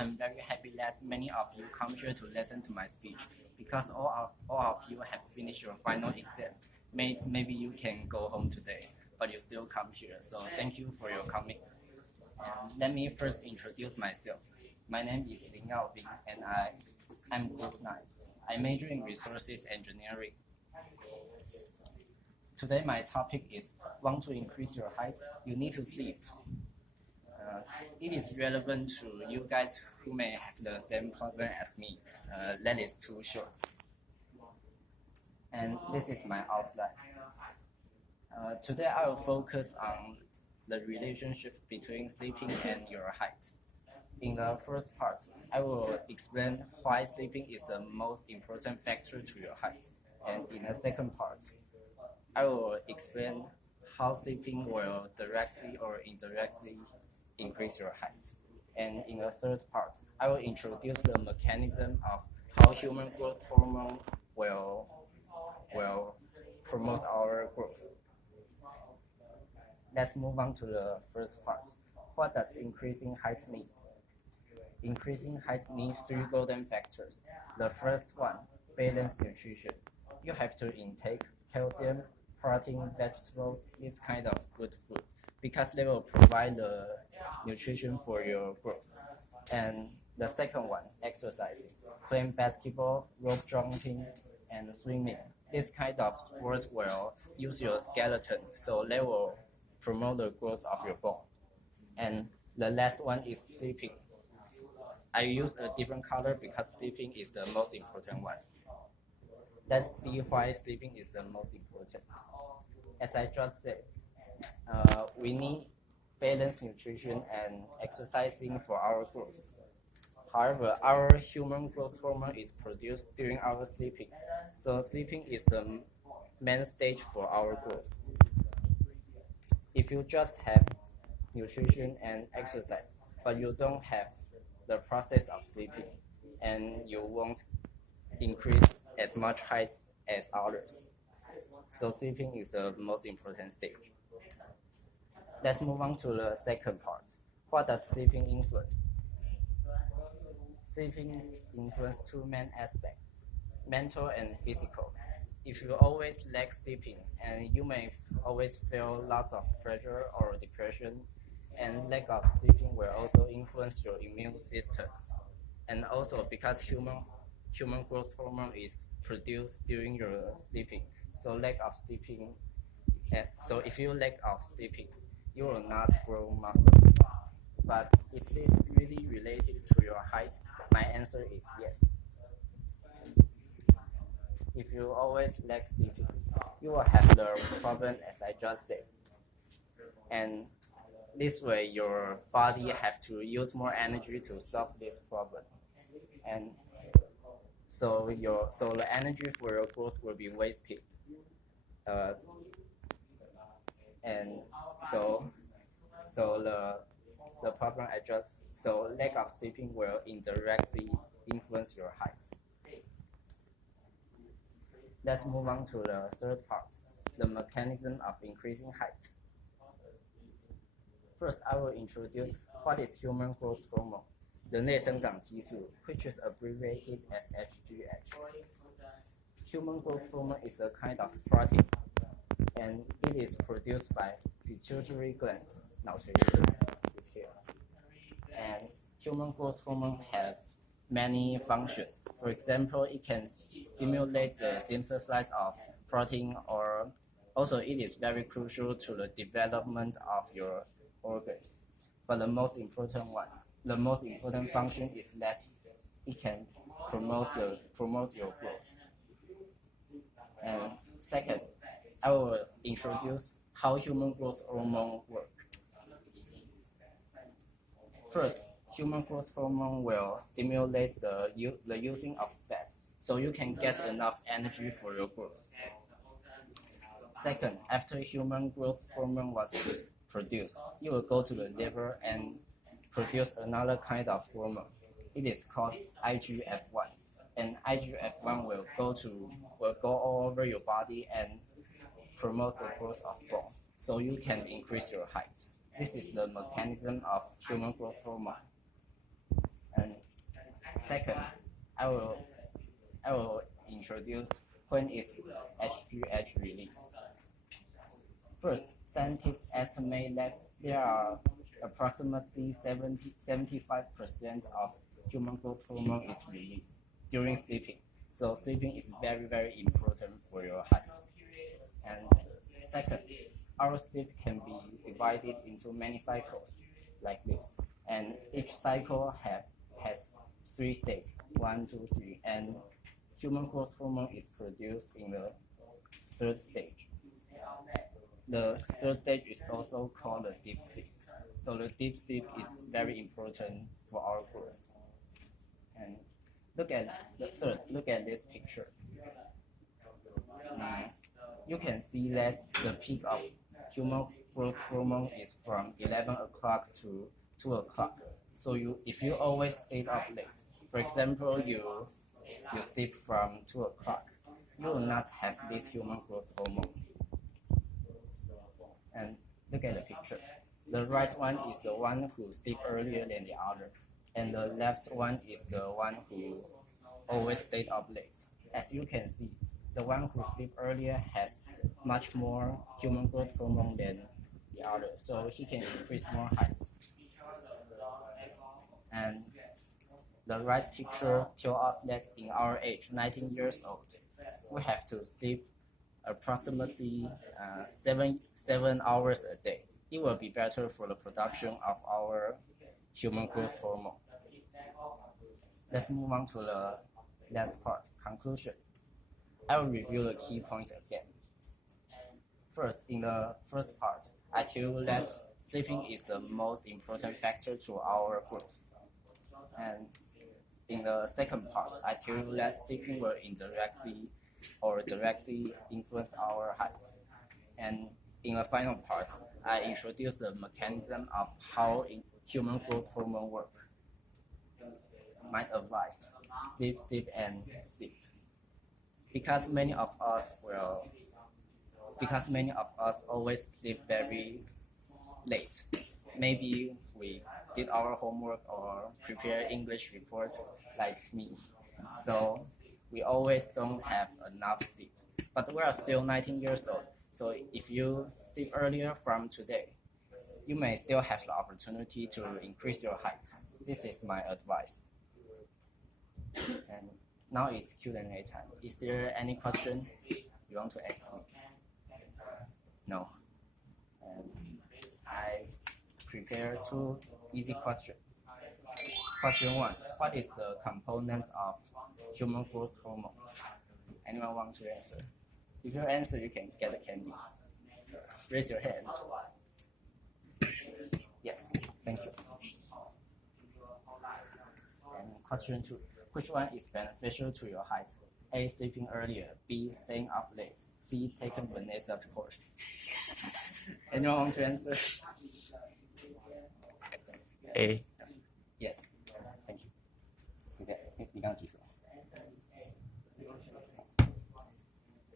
I'm very happy that many of you come here to listen to my speech because all of you have finished your final exam. Maybe you can go home today, but you still come here. So thank you for your coming. And let me first introduce myself. My name is Lin Yaobing, and I'm Group 9. I major in resources engineering. Today my topic is want to increase your height, you need to sleep. It is relevant to you guys who may have the same problem as me. That is too short. And this is my outline. Today I will focus on the relationship between sleeping and your height. In the first part, I will explain why sleeping is the most important factor to your height. And in the second part, I will explain how sleeping will directly or indirectly increase your height. And in the third part, I will introduce the mechanism of how human growth hormone will promote our growth. Let's move on to the first part. What does increasing height mean? Increasing height means 3 golden factors. The first one, balanced nutrition. You have to intake calcium, protein, vegetables, this kind of good food, because they will provide the nutrition for your growth. And the second one, exercising. Playing basketball, rope jumping, and swimming. This kind of sports will use your skeleton, so they will promote the growth of your bone. And the last one is sleeping. I use a different color because sleeping is the most important one. Let's see why sleeping is the most important. As I just said, we need balanced nutrition and exercising for our growth. However, our human growth hormone is produced during our sleeping, so sleeping is the main stage for our growth. If you just have nutrition and exercise, but you don't have the process of sleeping, and you won't increase as much height as others. So sleeping is the most important stage. Let's move on to the second part. What does sleeping influence? Sleeping influences 2 main aspects, mental and physical. If you always lack sleeping, and you may always feel lots of pressure or depression, and lack of sleeping will also influence your immune system. And also because human growth hormone is produced during your sleeping, so if you lack of sleeping, you will not grow muscle. But is this really related to your height? My answer is yes. If you always lack sleeping, you will have the problem as I just said. And this way your body have to use more energy to solve this problem. And so the energy for your growth will be wasted. And so the problem lack of sleeping will indirectly influence your height. Let's move on to the third part, the mechanism of increasing height. First, I will introduce what is human growth hormone, 人类生长激素, which is abbreviated as HGH. Human growth hormone is a kind of protein, and it is produced by pituitary gland, 脑垂腺 is here. And human growth hormone have many functions. For example, it can stimulate the synthesis of protein, or also it is very crucial to the development of your organs. But the most important function is that it can promote your growth. And second, I will introduce how human growth hormone work. First, human growth hormone will stimulate the using of fat, so you can get enough energy for your growth. Second, after human growth hormone was produced, you will go to the liver and produce another kind of hormone. It is called IGF-1, and IGF-1 will go all over your body and promote the growth of bone, so you can increase your height. This is the mechanism of human growth hormone. And Second, I will introduce when is HGH released. First, scientists estimate that there are approximately 75% of human growth hormone is released during sleeping. So sleeping is very, very important for your height. And second, our sleep can be divided into many cycles like this. And each cycle has 3 stages, 1, 2, 3. And human growth hormone is produced in the third stage. The third stage is also called the deep sleep. So the deep sleep is very important for our growth. And look at this picture. You can see that the peak of human growth hormone is from 11 o'clock to 2 o'clock. So if you always stay up late, for example, you sleep from 2 o'clock, you will not have this human growth hormone. And look at the picture. The right one is the one who sleep earlier than the other, and the left one is the one who always stayed up late. As you can see, the one who sleep earlier has much more human growth hormone than the other, so he can increase more height. And the right picture tells us that in our age, 19 years old, we have to sleep approximately 7 hours a day. It will be better for the production of our human growth hormone. Let's move on to the last part, conclusion. I will review the key points again. First, in the first part, I tell you that sleeping is the most important factor to our growth. And in the second part, I tell you that sleeping will directly influence our height. And in the final part, I introduce the mechanism of how human growth hormone works. My advice: sleep, and sleep. Because many of us always sleep very late. Maybe we did our homework or prepare English reports like me. So we always don't have enough sleep. But we are still 19 years old. So if you sleep earlier from today, you may still have the opportunity to increase your height. This is my advice. And now it's Q&A time. Is there any question you want to ask me? No. And I prepared 2 easy questions. Question 1, what is the components of human growth hormone? Anyone want to answer? If you answer, you can get a candy. Raise your hand. Yes, thank you. And question 2, which one is beneficial to your height? A, sleeping earlier. B, staying up late. C, taking Vanessa's course. Anyone want to answer? A. Yes, thank you. 你刚刚举手。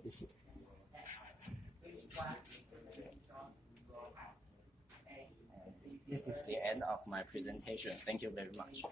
谢谢。This is the end of my presentation. Thank you very much.